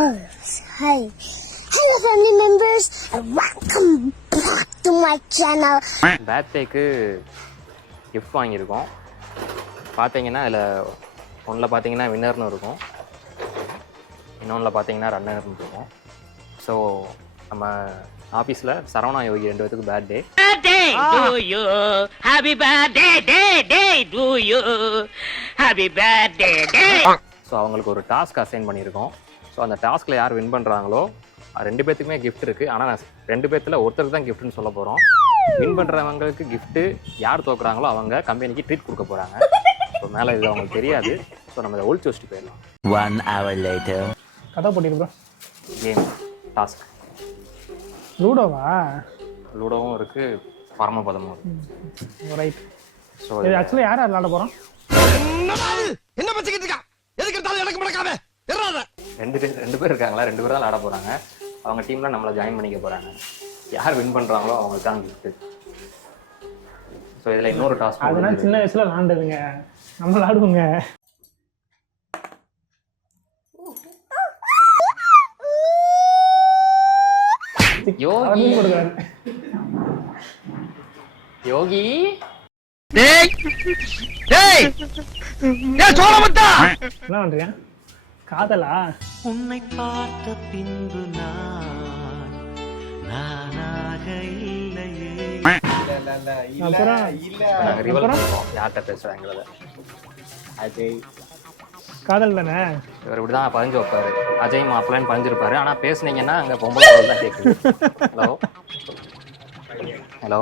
Oh, hi. Hello family members and welcome back to my channel. பர்த்டேக்கு gift வாங்கியிருக்கோம். பார்த்தீங்கன்னா அதில் ஒன்றில் பார்த்தீங்கன்னா வின்னர்னு இருக்கும், இன்னொன்றில் பார்த்தீங்கன்னா ரன்னர்னு இருக்கும். ஸோ நம்ம ஆஃபீஸில் சரவணா யோகி 2 பேத்துக்கு பர்த்டே. ஸோ அவங்களுக்கு ஒரு டாஸ்க் அசைன் பண்ணியிருக்கோம். ஸோ அந்த டாஸ்கில் யார் வின் பண்ணுறாங்களோ 2 பேத்துக்குமே கிஃப்ட் இருக்குது. ஆனால் நான் 2 பேத்தில் ஒருத்தருக்கு தான் கிஃப்ட்னு சொல்ல போகிறோம். வின் பண்ணுறவங்களுக்கு கிஃப்ட்டு, யார் தோக்குறாங்களோ அவங்க கம்பெனிக்கு ட்ரீட் கொடுக்க போகிறாங்க. ஸோ மேலே இது அவங்களுக்கு தெரியாது. ஸோ நம்ம இதை ஒழிச்சு வச்சுட்டு போயிடலாம். 1 hour later. கதை போட்டிருக்கோம். Game task லூடோவா? லூடோவும் இருக்குது, பரமபதமும் இருக்குது. ரைட். ஸோ இது ஆக்சுவலாக யார் விளாட போகிறோம்? என்ன பச்சிக்கிட்டு இருக்கா? எதுக்கு எடுத்தாலும் எனக்கு முடக்காம எறாத. 2 பேர் இருக்காங்களா, 2 பேர் தான் விளாட போகிறாங்க. அவங்க டீமில் நம்மளை ஜாயின் பண்ணிக்க போகிறாங்க. யார் வின் பண்ணுறாங்களோ அவங்களுக்கு தான் கிஃப்ட்டு. ஸோ இதில் இன்னொரு டாஸ்க், அதெல்லாம் சின்ன வயசில் விளாண்டதுங்க, நம்ம விளாடுவோங்க. யோகி கொடுக்குறாரு. யோகி டேய் டேய் டேய் சோளமுத்தா, என்ன பண்றியா? காதலா? உன்னை பார்த்த பின்பு நானாக இல்லையே. அப்புறம் நாங்கள் ரிவல் பண்ணுவோம் யார்கிட்ட பேசுகிறாங்கிறத. அஜய் காதல் தானே. இவர் இப்படி தான் பதிஞ்சு வைப்பார். அஜய் மாப்பிள்ளைன்னு பதிஞ்சிருப்பாரு. ஆனால் பேசுனீங்கன்னா அங்கே பொம்பளை குரல் தான் கேட்குது. ஹலோ ஹலோ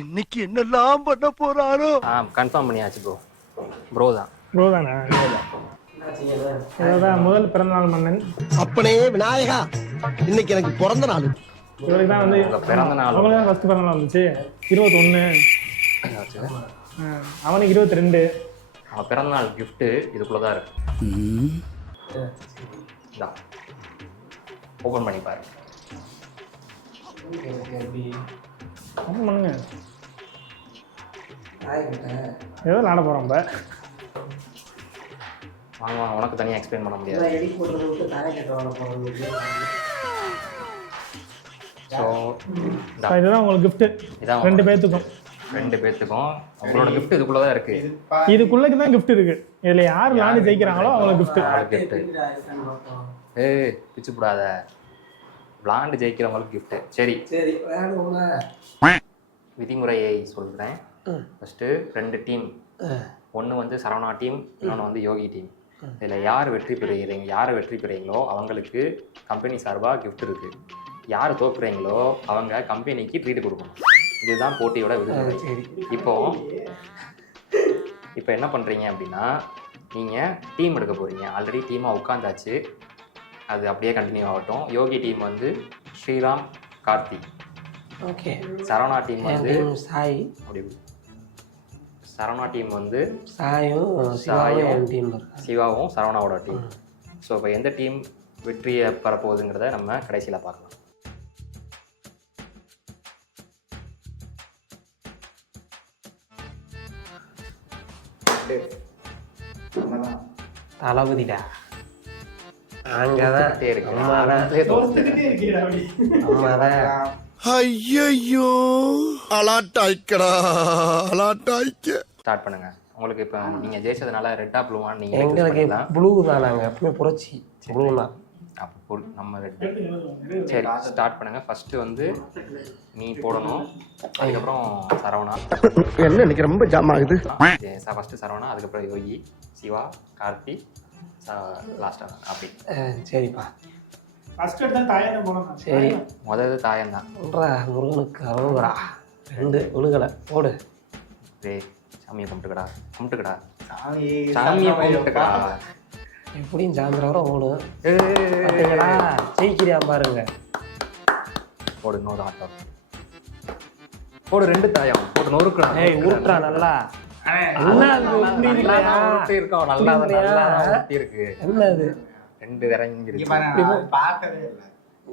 இன்னைக்கு என்னெல்லாம் பண்ண போறாரோ. கன்ஃபார்ம் பண்ணியாச்சு ப்ரோ. ப்ரோ தான். ப்ரோ தானே. இவர்தான் முதல் பிறந்தநாள் மன்னன். அப்பனே விநாயகா, இன்னைக்கு எனக்கு பிறந்த நாள். இவருக்கு தான் வந்து உங்கள் பிறந்த நாள் அவங்களுக்கு தான் ஃபர்ஸ்ட் பிறந்தநாள் வந்துச்சு. 21. அவனுக்கு 22. அவன் பிறந்த நாள் கிஃப்ட்டு இதுக்குள்ளே தான் இருக்கு. இதான் ஓப்பன் பண்ணி பாரு. ஓப்பன் பண்ணுங்க. ஏதோ விளாட போகிறோம் இப்போ. வாங்க வாங்க, உனக்கு தனியாக எக்ஸ்பிளைன் பண்ண முடியாது. ஸோ இதுதான் உங்களுக்கு கிஃப்ட்டு. இதான் 2 பேர்த்துக்கும். 2 பேர்த்துக்கும் உங்களோட கிஃப்ட் இதுக்குள்ளே தான் இருக்கு. இதுக்குள்ளக்கு தான் கிஃப்ட் இருக்கு. இதுல யார் விளாண்டு ஜெயிக்கிறாங்களோ அவங்களுக்கு கிஃப்ட். கிஃப்ட் ஏய் பிச்சு போடாத. விளாண்டு ஜெயிக்கிறவங்களுக்கு கிஃப்ட்டு. சரி விதிமுறையை சொல்கிறேன். ஃபஸ்ட்டு 2 டீம், ஒன்று வந்து சரவணா டீம், இன்னொன்று வந்து யோகி டீம். இதில் யார் வெற்றி பெறுறீங்களோ அவங்களுக்கு கம்பெனி சார்பாக கிஃப்ட் இருக்குது. யார் தோக்குறீங்களோ அவங்க கம்பெனிக்கு ட்ரீட் கொடுக்கணும். இதுதான் போட்டியோட விதிமுறை. இப்போ என்ன பண்ணுறீங்க அப்படின்னா, நீங்கள் டீம் எடுக்க போகிறீங்க. ஆல்ரெடி டீமாக உட்காந்தாச்சு, அது அப்படியே கண்டினியூ ஆகட்டும். யோகி டீம் வந்து ஸ்ரீராம், கார்த்தி. ஓகே. சரவணா டீம் வந்து சாய். அப்படி சரவணா டீம் வந்து சாயும் டீம், சிவாவும் சரவணாவோட டீம். ஸோ இப்போ எந்த டீம் வெற்றியை பெறப்போகுதுங்கிறத நம்ம கடைசியில் பார்க்கலாம். தளபதிடா. அங்கதான் ஐயோ அலாட்டாய்க்கடா அலாட்டாய்க்க. ஸ்டார்ட் பண்ணுங்க. உங்களுக்கு இப்போ நீங்கள் ஜெயிச்சதுனால ரெட்டா ப்ளூவான்னு நீங்கள் எங்களுக்கு ப்ளூ தான். நாங்கள் எப்பவுமே புரட்சி ப்ளூ தான். அப்போ நம்ம ரெட். சரி ஸ்டார்ட் பண்ணுங்க. ஃபர்ஸ்ட் வந்து நீ போடணும், அதுக்கப்புறம் சரவணா. என்ன இன்னைக்கு ரொம்ப ஜாம் ஆகுது. ஃபர்ஸ்ட் சரவணா, அதுக்கப்புறம் யோகி, சிவா, கார்த்தி, லாஸ்ட்டாக அப்படி. சரிப்பா. ஃபர்ஸ்ட் எடுத்து தாயனை போடணும். சரி முதல்ல தாயம் தான். முருகனுக்கு அரோகரா. 2 விழுகலை போடு. டேய் சாமியை கும்பிட்டுக்கடா சாமியை கும்பிட்டுக்கடா. எப்படியும் சாயந்தரம் ஓடும். பார்த்தீங்களா, ஜெயிக்கிறியா பாருங்க. போடு இன்னொரு ஆட்டம் போடு. 2 தாயம் போட்டு நொறுக்கடா. ஏய் ஊற்றா நல்லா. இருக்கோம் நல்லா இருக்கு. என்னது 2 இறங்கிருக்கு.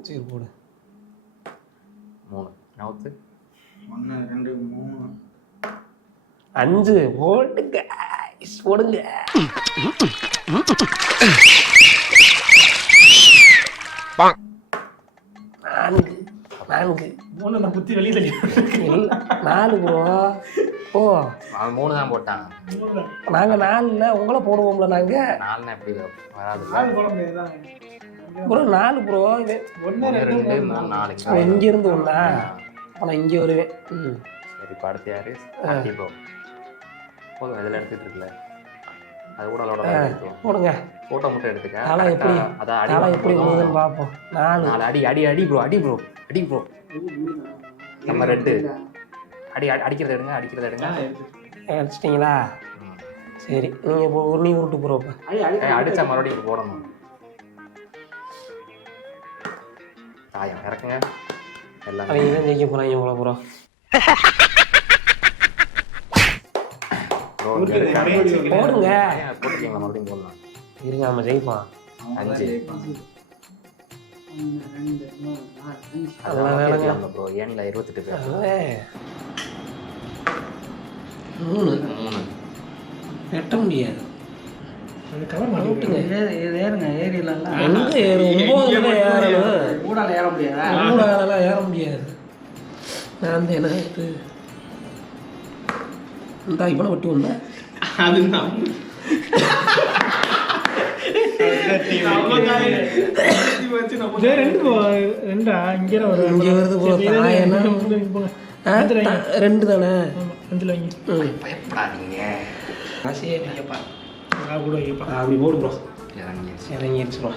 சரி போடு. 3 நவுத்து. 1 2 3 5 போடுங்க போடுங்க. 4 மூணு நான் புத்தி வெளியே தள்ளி 4 ப்ரோ. ஓ அவன் 3 தான் போட்டான். நாங்கள் 4 உங்களை போடுவோம்ல நாங்கள். 4னா எப்படி வராது போட முடியாதுதான். Bro 4 bro. இது 1 2 2 3 4 இங்கேருந்து ஒன்றா ஆனால் இங்கே வருவேன். சரி இப்போ அடுத்து யாரு? ப்ரோ போதும் இதில் எடுத்துட்டு இருக்குல்ல அது கூட அதோட போடுங்க. ஃபோட்டோ மட்டும் எடுத்துக்க. தலை எப்படி அதான் தலை எப்படி விழுதுன்னு பார்ப்போம். 4 அடி அடி அடி ப்ரோ அடி ப்ரோ அடி ப்ரோ. நம்ம 2 அடி அடிக்கிறத எடுங்க. அடிச்சிட்டிங்களா? சரி நீங்கள் இப்போ நீ உருட்டு ப்ரோ. அடிச்சா மறுபடியும் போடணும். தாயம் இறக்குங்க எல்லாம். அவங்க தான் ஜெயிக்க போகிறாங்க போல ப்ரோ. போடுங்க. போட்டுக்கீங்களா மறுபடியும் போடலாம். இருங்க நம்ம ஜெயிப்பான். 5 அதெல்லாம் வேலைங்க ப்ரோ. ஏன்ல 28 பேர். 3 வெட்ட முடியாது. ஏறுங்க ஏரியலாம் எங்க ஏறும்? 9 ஏறணும். கூடால ஏற முடியாதா? கூடாலாம் ஏற முடியாது. நான் என்ன இந்த இவனை விட்டு வந்தேன். அது ரெண்டா இங்கே வரும். இங்கே வருது போல. 2 தானே. 5 வைங்க. பயப்படாதீங்க. அப்படி போடு ப்ரோ. இறங்கிடுச்சு. இறங்கிடுச்சு ப்ரோ.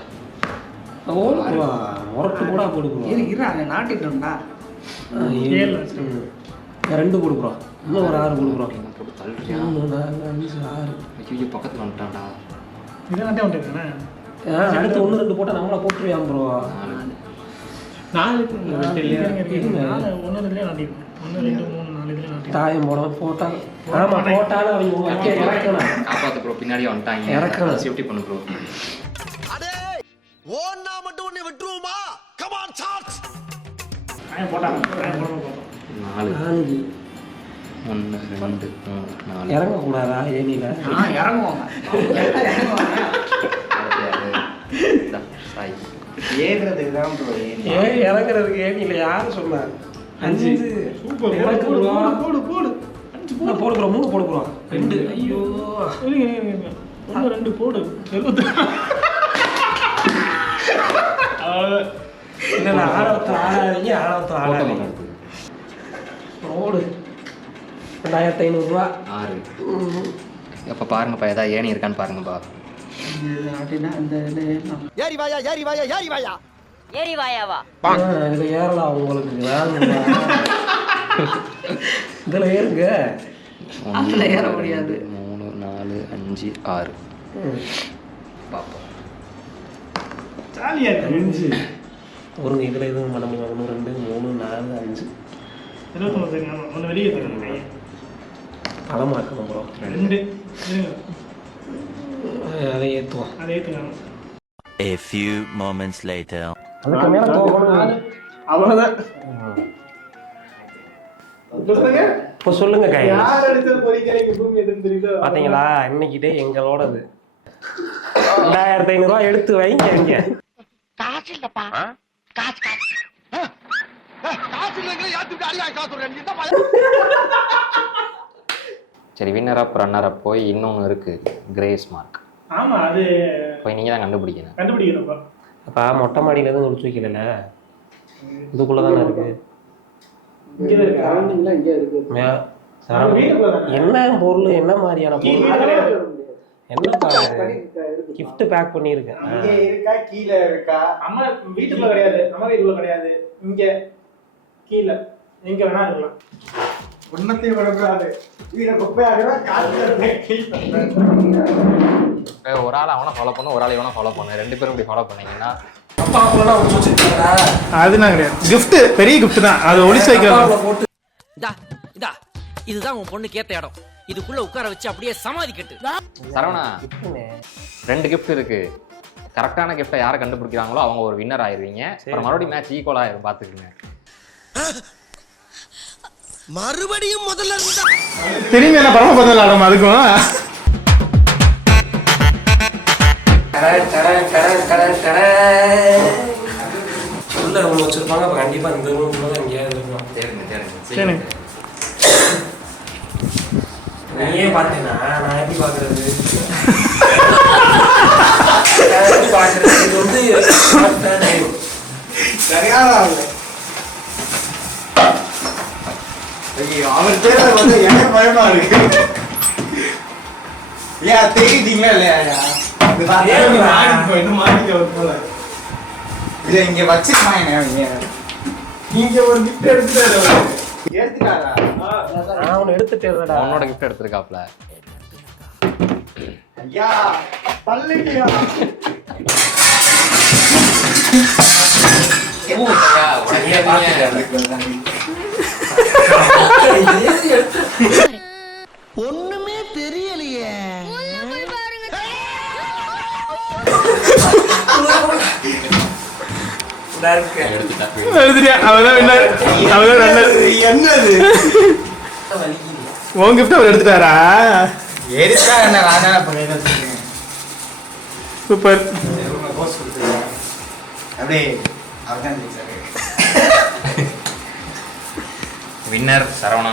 முரட்டு கூட போடு ப்ரோ. அங்கே நாட்டிட்டோம்டா. 2 போடு ப்ரோ. இன்னும் ஒரு 6 போடு ப்ரோ. போட்டு தள்ளுறியா? 3 4 5 6. ஐயோ பக்கத்தில் வந்துட்டான்டா. இதெல்லாம் வந்துட்டானே. அடுத்து 1 2 போட்டால் நம்மளை போட்டுருவான் ப்ரோ. 4 தாயம் போட போட்டால் ஆமாம் போட்டாலும் அவங்க இறக்கணும். காப்பாத்து ப்ரோ. பின்னாடியே வந்துட்டாங்க. இறக்கணும். சேஃப்டி பண்ணு ப்ரோ. அடே ஓன்னா மட்டும் உன்னை விட்டுருவோமா? Come on charge. 4 1 2 3 4 இறங்கக்கூடாதா ஏனியில்? இறங்குவாங்க சாய் ஏறுறதுக்கு தான் ப்ரோ. இறங்குறதுக்கு ஏனியில் யார் சொன்னார்? 5 சூப்பர். போடு போடு 5 போடு ப்ரோ. 3 போடு ப்ரோ. 2 ஐயோ 1 2 போடு. இல்லை ஆழத்தில் ஆடாதீங்க. ஆழத்தில் ஆடாதீங்க. ரோடு 2500 ரூபா. 6. அப்போ பாருங்கப்பா ஏதாவது ஏணி இருக்கான்னு பாருங்கப்பா. அப்படின்னா இந்த ஏறி வாயா ஏறி வாயா ஏறி வாயா ஏறி வாயாவா? இதில் ஏறலாம் உங்களுக்கு வேணுங்களா? இதில் ஏறுங்க. அதுல ஏற முடியாது. 3 4 5 6 பார்ப்போம். ஜாலியா இருக்கு. 5 ஒரு இதில் எதுவும் பண்ண முடியும்? 1 2 3 4 5 29. ஒன்று வெளியே தரணும் கையை. பழமாக்கணும் ப்ரோ. 2 அதை ஏற்றுவோம். அதை ஏற்றுக்கணும். A few moments later. அதுக்கு மேலே போகணும். அவ்வளோதான். இப்போ சொல்லுங்க கை. யார் அடிச்சது பொறிக்கலைக்கு பூமி எதுன்னு தெரியுதோ? பார்த்தீங்களா இன்னைக்கு டே எங்களோடது. 2500 ரூபா எடுத்து வைங்க இங்க. காசு இல்லப்பா. காசு இல்லைங்களே யாத்துக்கு அடியா காசு சொல்றேன். நீ தான் சரி வின்னர் அப் ரன்னர் அப் போய் இன்னொன்று இருக்குது கிரேஸ் மார்க். ஆமாம் அது போய் நீங்கள் தான் கண்டுபிடிக்கணும். கண்டுபிடிக்கிறப்பா. அப்போ மொட்டை மாடியில் எதுவும் ஒழிச்சு வைக்கல. இதுக்குள்ளே தானே இருக்கு. இங்கே இருக்கு. இங்கே இருக்கு. என்ன பொருள் என்ன மாதிரியான பொருள்? என்னப்பா கிஃப்ட் பேக் பண்ணியிருக்கேன். இங்கே இருக்கா கீழே இருக்கா? அம்மா வீட்டுக்குள்ள கிடையாது. அம்மா வீட்டுக்குள்ள கிடையாது. இங்கே கீழே எங்க வேணா இருக்கலாம். ஒன்னத்தையும் விடக்கூடாது. வீட குப்பையாக காசு ஒரு ஆள் அவனை ஃபாலோ பண்ணு, ஒரு ஆள் இவனை ஃபாலோ பண்ணு. 2 பேரும் இப்படி ஃபாலோ பண்ணீங்கன்னா அதுதான் கிடையாது. கிஃப்ட் பெரிய கிஃப்ட் தான். அது ஒளிச்சு வைக்கிறது. இதா இதுதான் உன் பொண்ணு கேட்ட இடம். இதுக்குள்ள உட்கார வச்சு அப்படியே சமாதி கட்டு. சரவணா 2 கிஃப்ட் இருக்கு. கரெக்டான கிஃப்ட்டை யாரை கண்டுபிடிக்கிறாங்களோ அவங்க ஒரு வின்னர் ஆயிருவீங்க. அப்புறம் மறுபடியும் மேட்ச் ஈக்குவல் ஆயிரும். பார்த்துக்குங்க. மறுபடியும் முதல்ல இருந்தா திரும்பி என்ன பரமபதம் ஆடும் அதுக்கும் உள்ள ரூம் வச்சிருப்பாங்க அப்ப கண்டிப்பா இந்த ரூம் தான் எங்கேயாவது இருக்கும். சரி நீயே பார்த்தேனா நான் எப்படி பாக்குறது? எப்படி பாக்குறது? இது வந்து சரியான அவர் பேர வந்து எனக்கு பயமா இருக்கு. ஏன் தேடிட்டீங்களா இல்லையா? இல்ல இங்க வச்சிருக்காங்க நீங்க ஒரு கிஃப்ட் எடுத்துட்டாரா? நான் அவனை எடுத்துட்டேன்டா. அவனோட கிஃப்ட் எடுத்திருக்காப்ல. ஐயா தள்ளிட்டியா? சரியா பாத்துட்டேன். ஒண்ணுமே தெரியலையே. எடுத்துட்டியா? அவதான் winner. அவதான் runner. என்னது உன் gift அவர் எடுத்துட்டாரா? எடுத்தா என்ன நானா பண்ணேன். சூப்பர். அப்படியே அவதான் ஜெயிச்சாரு. வின்னர் சரவணா.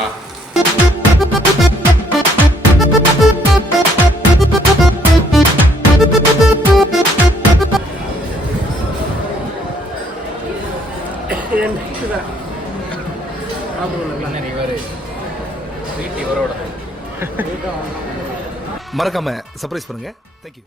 மறக்காம சர்ப்ரைஸ் பண்ணுங்க. தேங்க்யூ.